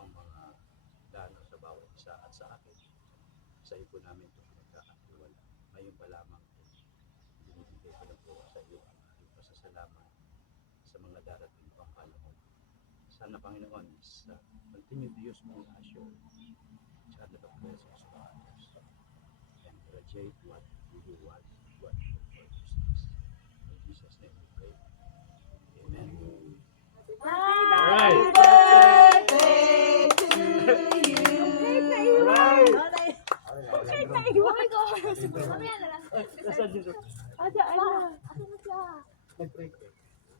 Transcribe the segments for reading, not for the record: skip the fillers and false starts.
pang mga danaw sa bawat isa at sa akin. Sa iyo po namin ito pinagkakatiwala. Ngayon pa lamang po, binibigay ko na po sa iyo ang aking pasasalamat sa mga darating pang panahon. Sana Panginoon is continue to use me as your channel of blessings to others and radiate what you want, what your purpose is. In Jesus' name we pray. Amen. Happy birthday to you. Okay, naiwan. Oh my gosh. Mamaya na lang. Nasaan dito? Asan na siya? Nag-break.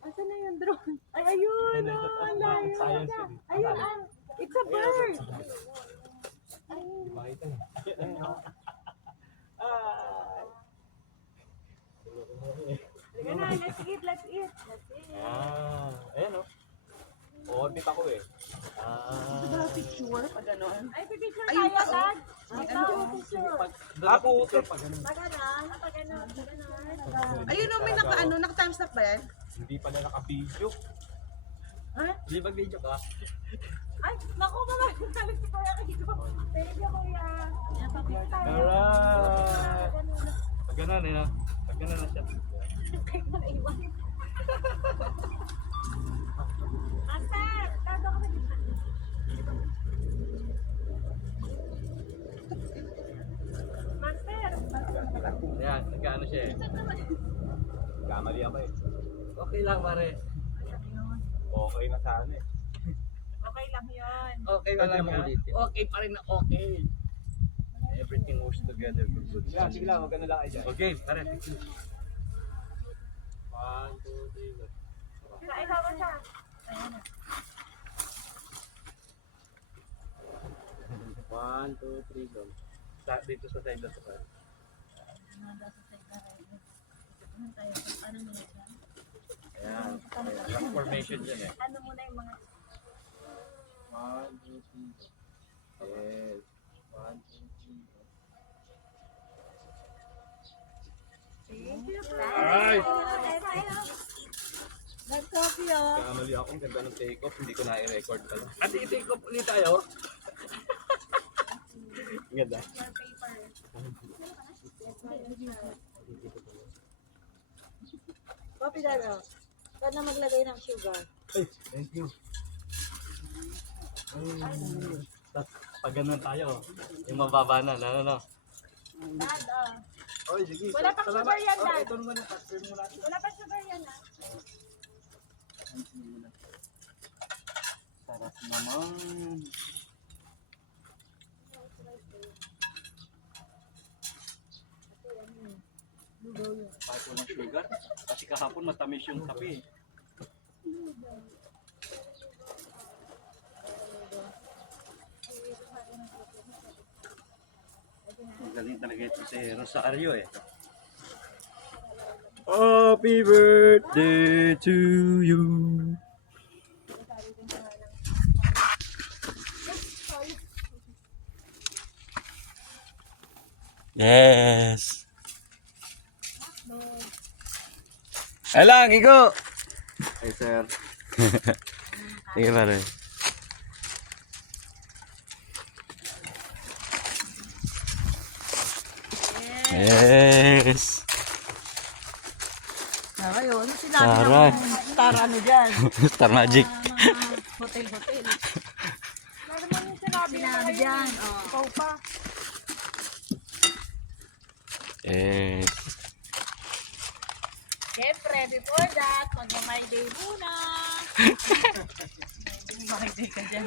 Asan na yung drone? Ay, ayun. Ang layo. Science yun. Ayun, it's a bird. Ayun. Makita niya. Sige na, let's eat. Ayan o. Orbit ako eh. Picture pa gano'n? Ay, picture tayo, Dad. Ito, picture. Ako, pag ano. Pag gano'n. Ayun o, may naka-times up ba yan? Hindi pala naka-video. Ha? Hindi ba video ka? Ay, naku, mga salit si Kuya Kiko. Thank you, Kuya. Alright. Pag ganun eh, no? Pag ganun na siya. Kahit na iwan. Master, tado ka na dito. Master. Ayan, nagkaano siya eh. Kamali ako eh. Okay lang, pare. Okay na sana eh. Okay lang yun. Okay na lang ha? Okay pa rin na okay. Everything works together for good. Yeah, sige lang, maganda lang kayo dyan. Okay, pare. 1, 2, 3, go. Ay, hawa siya. Ayan na. 1, 2, 3, go. Dito sa side na sa pare. Ayan, transformation dyan eh. Ano muna yung mga... 1, 2, 3, go. Yes. 1, 2, 3, go. Thank you, Alright. Nag-coffee, oh. Kamali ako, ang ganda ng take-off, hindi ko na-i-record pala. At i-take-off ulit tayo. Ang ganda. Coffee, Dad, oh. Saan na maglagay ng sugar? Ay, thank you. Tapos, pag ganun tayo, yung mababa na, no? Dad, oh. Oy, sige. Wala pang sugar yan, Dad. Ito naman, passport mo natin. Wala pa sugar yan, ah. Sarap naman. Kahit walang sugar, kasi kahapon matamis yung kape. Magaling talaga ito si Rosario eh. Happy birthday to you. Yes. Alang, iko. Hey, sir. Sige, pare. Yes. Ngayon, Taray. Star ano dyan? Star Magic. Hotel. Ano mo yung sinabi dyan? Ikaw pa. Yes. Siyempre, before that, mag-my day muna. Mag-my day ka dyan.